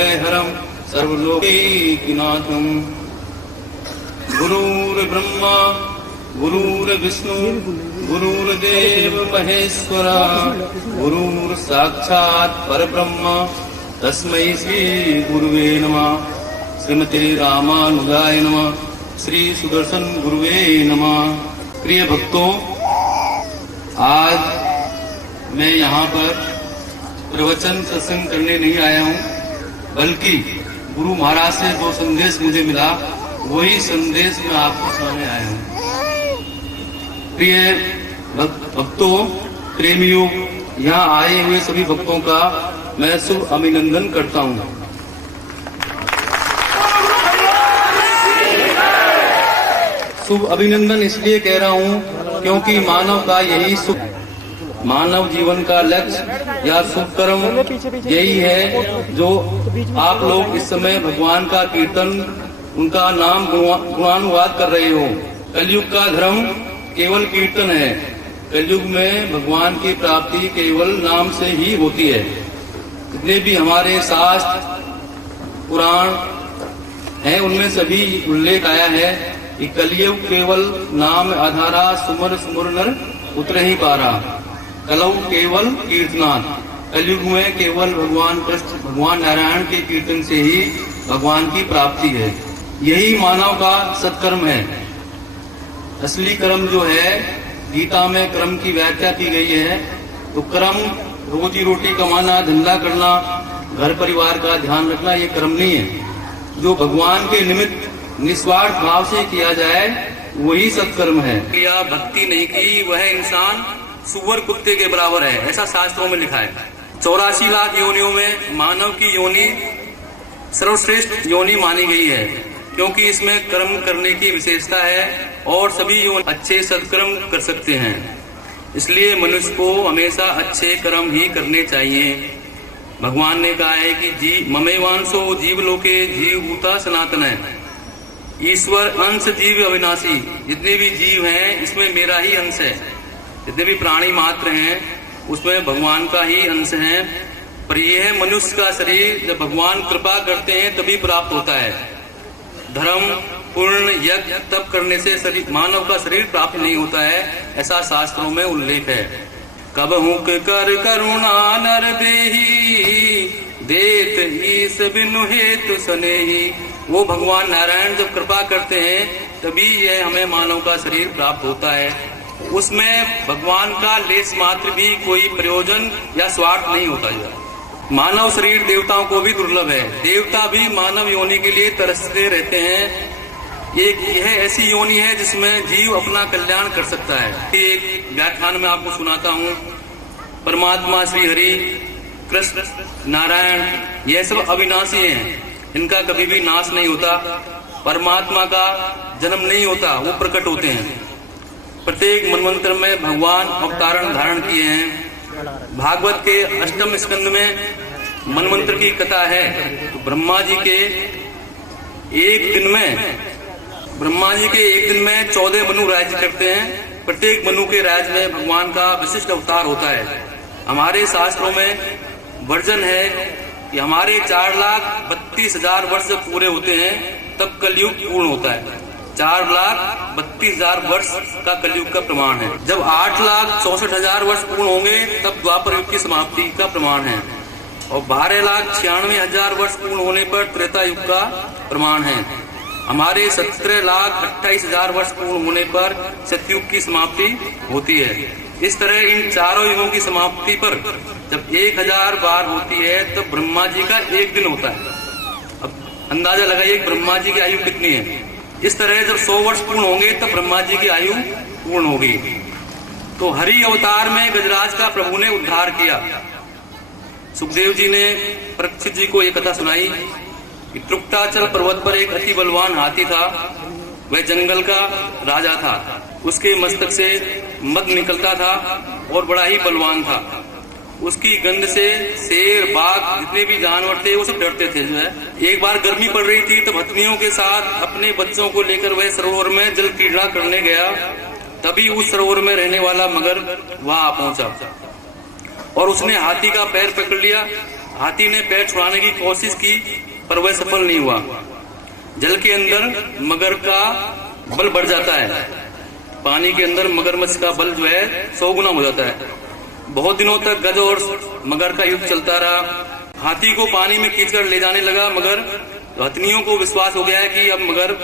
भयहरं सर्वलोकैकनाथं। गुरुर्ब्रह्मा गुरुर्विष्णु गुरुर्देव महेश्वरा गुरुर्साक्षात् परब्रह्म तस्मै श्री गुरुवे नमः। श्रीमते रामानुजाय नमः। श्री सुदर्शन गुरुवे नमः। प्रिय भक्तों, आज मैं यहाँ पर प्रवचन सत्संग करने नहीं आया हूँ, बल्कि गुरु महाराज से जो संदेश मुझे मिला वही संदेश मैं आपके सामने आया हूँ। प्रिय भक्तों, प्रेमियों, यहाँ आए हुए सभी भक्तों का मैं शुभ अभिनंदन करता हूँ। शुभ अभिनंदन इसलिए कह रहा हूँ क्योंकि मानव का यही सुख, मानव जीवन का लक्ष्य या शुभ कर्म यही है जो आप लोग इस समय भगवान का कीर्तन, उनका नाम गुणानुवाद कर रहे हो। कलयुग का धर्म केवल कीर्तन है। कलयुग में भगवान की प्राप्ति केवल नाम से ही होती है। जितने भी हमारे शास्त्र पुराण हैं उनमें सभी उल्लेख आया है कि कलयुग केवल नाम आधारा सुमर सुमर नर उतर ही पारा। कलौ केवल कीर्तनाथ। कलयुग में केवल भगवान कृष्ण, भगवान नारायण के कीर्तन से ही भगवान की प्राप्ति है। यही मानव का सत्कर्म है। असली कर्म जो है, गीता में कर्म की व्याख्या की गई है। तो कर्म रोजी रोटी कमाना, धंधा करना, घर परिवार का ध्यान रखना, ये कर्म नहीं है। जो भगवान के निमित्त निस्वार्थ भाव से किया जाए वही सत्कर्म है। किया भक्ति नहीं की वह इंसान सुअर कुत्ते के बराबर है, ऐसा शास्त्रों में लिखा है। 84 लाख योनियों में मानव की योनि सर्वश्रेष्ठ योनि मानी गई है, क्योंकि इसमें कर्म करने की विशेषता है और सभी योनि अच्छे सत्कर्म कर सकते हैं। इसलिए मनुष्य को हमेशा अच्छे कर्म ही करने चाहिए। भगवान ने कहा है कि ममेवांशो जीव लोके जीव भूता सनातन है। ईश्वर अंश जीव अविनाशी। जितने भी जीव हैं इसमें मेरा ही अंश है। जितने भी प्राणी मात्र हैं उसमें भगवान का ही अंश है। पर यह मनुष्य का शरीर जब भगवान कृपा करते हैं तभी प्राप्त होता है। धर्म, पुण्य, यज्ञ, तप करने से शरीर, मानव का शरीर प्राप्त नहीं होता है, ऐसा शास्त्रों में उल्लेख है। कबहू कर करुणा नर देही देत ईस बिनु हेतु सनेही। वो भगवान नारायण जब कृपा करते हैं तभी यह हमें मानव का शरीर प्राप्त होता है। उसमें भगवान का लेस मात्र भी कोई प्रयोजन या स्वार्थ नहीं होता है। मानव शरीर देवताओं को भी दुर्लभ है। देवता भी मानव योनि के लिए तरसते रहते हैं। यह ऐसी योनि है जिसमें जीव अपना कल्याण कर सकता है। एक व्याख्यान में आपको सुनाता हूँ। परमात्मा श्री हरि, कृष्ण, नारायण, यह सब अविनाशी हैं। इनका कभी भी नाश नहीं होता। परमात्मा का जन्म नहीं होता, वो प्रकट होते हैं। प्रत्येक मनवंतर में भगवान अवतारण धारण किए हैं। भागवत के 8वें स्कंद में मनवंतर की कथा है। तो ब्रह्मा जी के एक दिन में 14 मनु राज्य करते हैं। प्रत्येक मनु के राज्य में भगवान का विशिष्ट अवतार होता है। हमारे शास्त्रों में वर्णन है कि हमारे 4,32,000 वर्ष पूरे होते हैं तब कलयुग पूर्ण होता है। 4,32,000 वर्ष का कलयुग का प्रमाण है। जब 8,64,000 वर्ष पूर्ण होंगे तब द्वापर युग की समाप्ति का प्रमाण है। और 12,96,000 वर्ष पूर्ण होने पर त्रेता युग का प्रमाण है। हमारे 17,28,000 वर्ष पूर्ण होने पर सतयुग की समाप्ति होती है। इस तरह इन चारों युगों की समाप्ति पर जब 1000 बार होती है तब ब्रह्मा जी का एक दिन होता है। अब अंदाजा लगाइए ब्रह्मा जी की आयु कितनी है। इस तरह जब 100 वर्ष पूर्ण होंगे तब ब्रह्मा जी की आयु पूर्ण होगी। तो हरि अवतार में गजराज का प्रभु ने उद्धार किया। सुखदेव जी ने परीक्षित जी को ये कथा सुनाई कि त्रुक्टाचल पर्वत पर एक अति बलवान हाथी था। वह जंगल का राजा था। उसके मस्तक से मद निकलता था और बड़ा ही बलवान था। उसकी गंध से शेर, बाघ, जितने भी जानवर थे वो सब डरते थे। जो है एक बार गर्मी पड़ रही थी तब हथनियों के साथ अपने बच्चों को लेकर वह सरोवर में जल क्रीड़ा करने गया। तभी उस सरोवर में रहने वाला मगर वहां पहुंचा और उसने हाथी का पैर पकड़ लिया। हाथी ने पैर छुड़ाने की कोशिश की पर वह सफल नहीं हुआ। जल के अंदर मगर का बल बढ़ जाता है, पानी के अंदर मगरमच्छ का बल जो है 100 गुना हो जाता है। बहुत दिनों तक गज और मगर का युद्ध चलता रहा। हाथी को पानी में खींचकर ले जाने लगा मगर हथनियों को विश्वास हो गया है कि अब मगर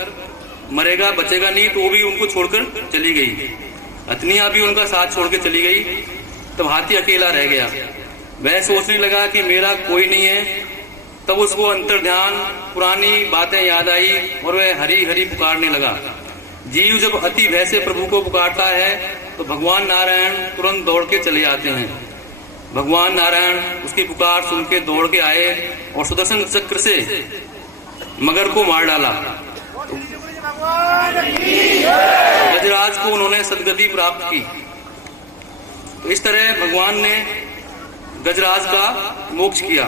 मरेगा, बचेगा नहीं, तो वो भी उनको छोड़कर चली गई। हथनियां भी उनका साथ छोड़ के चली गई। तब हाथी अकेला रह गया। वह सोचने लगा कि मेरा कोई नहीं है। तब उसको अंतर ध्यान पुरानी बातें याद आई और वह हरि हरि पुकारने लगा। जीव जब अति भय से प्रभु को पुकारता है तो भगवान नारायण तुरंत दौड़ के चले आते हैं। भगवान नारायण उसकी पुकार सुन के दौड़ के आए और सुदर्शन चक्र से मगर को मार डाला। गजराज को उन्होंने सदगति प्राप्त की। तो इस तरह भगवान ने गजराज का मोक्ष किया।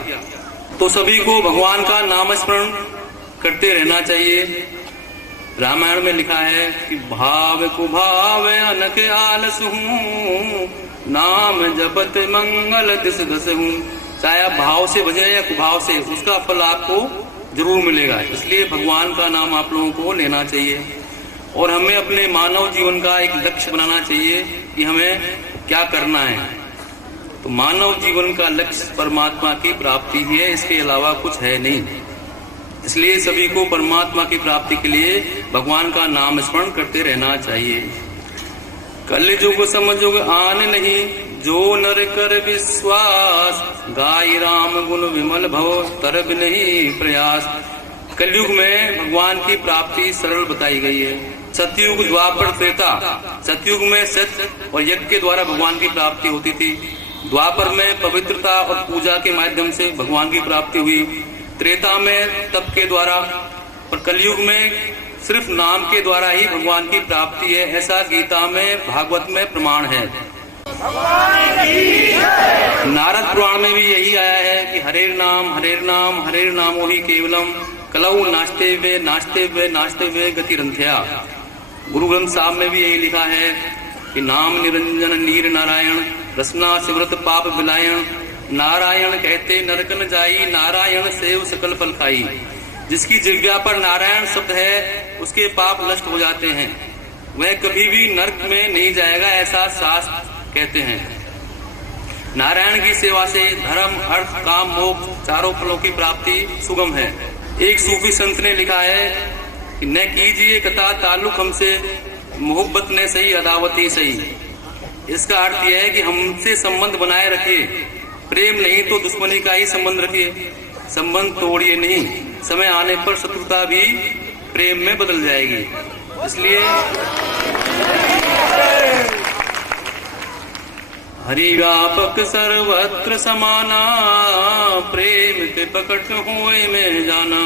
तो सभी को भगवान का नाम स्मरण करते रहना चाहिए। रामायण में लिखा है कि भाव कुभाव अनक आलस हूँ, नाम जपत मंगल दिस दस हूँ। चाहे आप भाव से भजे या कुभाव से, उसका फल आपको जरूर मिलेगा। इसलिए भगवान का नाम आप लोगों को लेना चाहिए और हमें अपने मानव जीवन का एक लक्ष्य बनाना चाहिए कि हमें क्या करना है। तो मानव जीवन का लक्ष्य परमात्मा की प्राप्ति ही है, इसके अलावा कुछ है नहीं। इसलिए सभी को परमात्मा की प्राप्ति के लिए भगवान का नाम स्मरण करते रहना चाहिए। कलयुग समझुग आन नहीं, जो नर कर विश्वास, गाय राम गुण विमल भव तरब नहीं प्रयास। कलयुग में भगवान की प्राप्ति सरल बताई गई है। सतयुग द्वापर त्रेता, सतयुग में सत्य और यज्ञ के द्वारा भगवान की प्राप्ति होती थी। द्वापर में पवित्रता और पूजा के माध्यम से भगवान की प्राप्ति हुई। त्रेता में तप के द्वारा, और कलयुग में सिर्फ नाम के द्वारा ही भगवान की प्राप्ति है। ऐसा गीता में भागवत में प्रमाण है। नारद पुराण में भी यही आया है कि हरेर नाम हरेर नामो ही केवलम, कलऊ नाचते वे गति रंथया। गुरु ग्रंथ साहब में भी यही लिखा है कि नाम निरंजन नीर नारायण, रसना सिमरत पाप विलायन। नारायण कहते नरक न जाई, नारायण सेव सकल फल खाई। जिसकी जिह्वा पर नारायण शब्द है उसके पाप नष्ट हो जाते हैं, वह कभी भी नरक में नहीं जाएगा, ऐसा शास्त्र कहते हैं। नारायण की सेवा से धर्म अर्थ काम मोक्ष चारों फलों की प्राप्ति सुगम है। एक सूफी संत ने लिखा है कि न कीजिए कथा ताल्लुक हमसे, मोहब्बत ने सही अदावती सही। इसका अर्थ यह है कि हमसे संबंध बनाए रखिए, प्रेम नहीं तो दुश्मनी का ही संबंध रखिए। संबंध तोड़िए नहीं, समय आने पर शत्रुता भी प्रेम में बदल जाएगी। इसलिए हरि व्यापक सर्वत्र समाना, प्रेम के पकट हुए में जाना।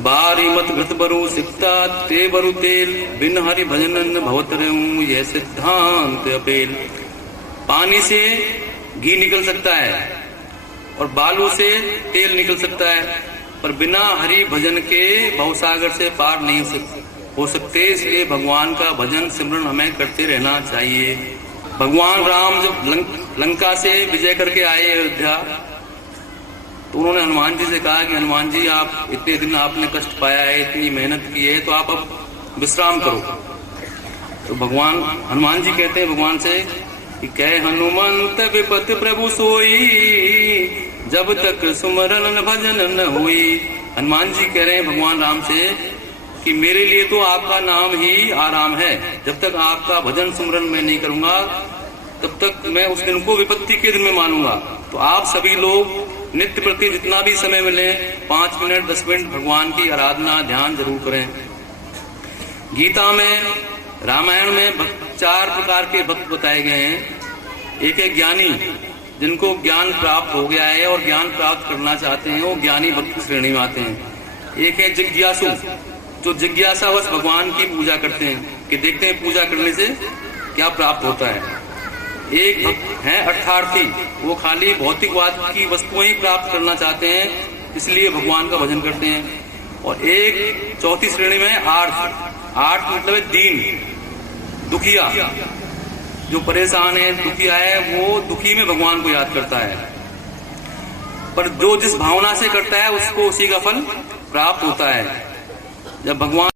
बारी मत घृत बरु सिकता ते बरु तेल, बिन हरि भजन भवत रहूं यह सिद्धांत अपेल। पानी से घी निकल सकता है और बालू से तेल निकल सकता है, पर बिना हरि भजन के भवसागर से पार नहीं हो सकते। इसलिए भगवान का भजन सिमरन हमें करते रहना चाहिए। भगवान राम जब लंका से विजय करके आए अयोध्या, तो उन्होंने हनुमान जी से कहा कि हनुमान जी, आप इतने दिन आपने कष्ट पाया है, इतनी मेहनत की है, तो आप अब विश्राम करो। तो भगवान हनुमान जी कहते हैं भगवान से कि कह हनुमंत विपत प्रभु सोई, जब तक सुमरन भजन न हुई। हनुमान जी कह रहे हैं भगवान राम से कि मेरे लिए तो आपका नाम ही आराम है, जब तक आपका भजन सुमरन मैं नहीं करूंगा तब तक मैं उस दिन को विपत्ति के दिन में मानूंगा। तो आप सभी लोग नित्य प्रति जितना भी समय मिले 5 मिनट 10 मिनट भगवान की आराधना ध्यान जरूर करें। गीता में रामायण में 4 प्रकार के भक्त बताए गए हैं। एक है ज्ञानी, जिनको ज्ञान प्राप्त हो गया है और ज्ञान प्राप्त करना चाहते हैं, वो ज्ञानी भक्त श्रेणी में आते हैं। एक है जिज्ञासु, जो जिज्ञासावश भगवान की पूजा करते हैं कि देखते हैं पूजा करने से क्या प्राप्त होता है। एक भक्त है अर्थार्थी, वो खाली भौतिकवाद की वस्तुएं ही प्राप्त करना चाहते हैं, इसलिए भगवान का भजन करते हैं। और एक चौथी श्रेणी में आर्थ मतलब दीन, दुखिया, जो परेशान है दुखिया है, वो दुखी में भगवान को याद करता है। पर जो जिस भावना से करता है उसको उसी का फल प्राप्त होता है। जब भगवान